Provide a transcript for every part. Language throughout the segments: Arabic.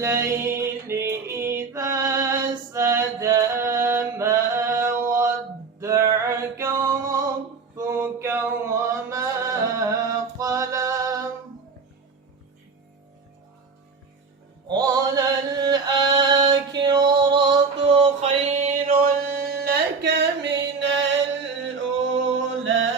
والليل إذا سجى ما ودعك ربك وما قلى وللآخرة خير لك من الأولى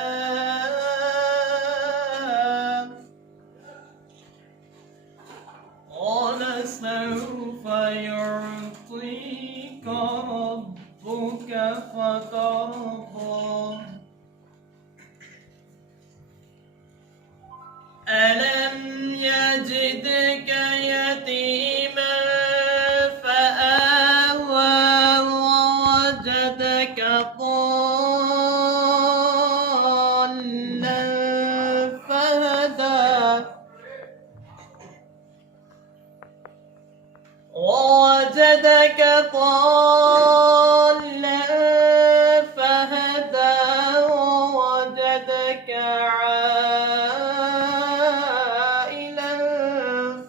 ولسوف يعطيك ربك فترضى ألم يجدك يتيما فآوى ووجدك ضالا فهدى ووجدك ضالا فهدى ووجدك عائلا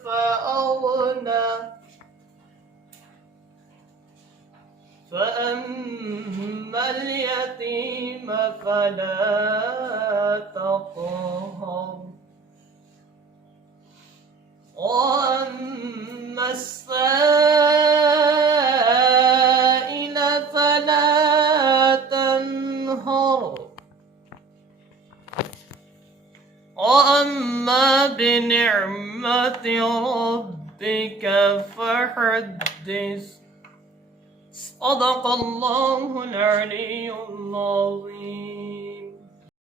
فأغنى فأما اليتيم فلا تقهر وأما السائل فلا تنهر وأما بنعمة ربك فحدث صدق الله العلي العظيم.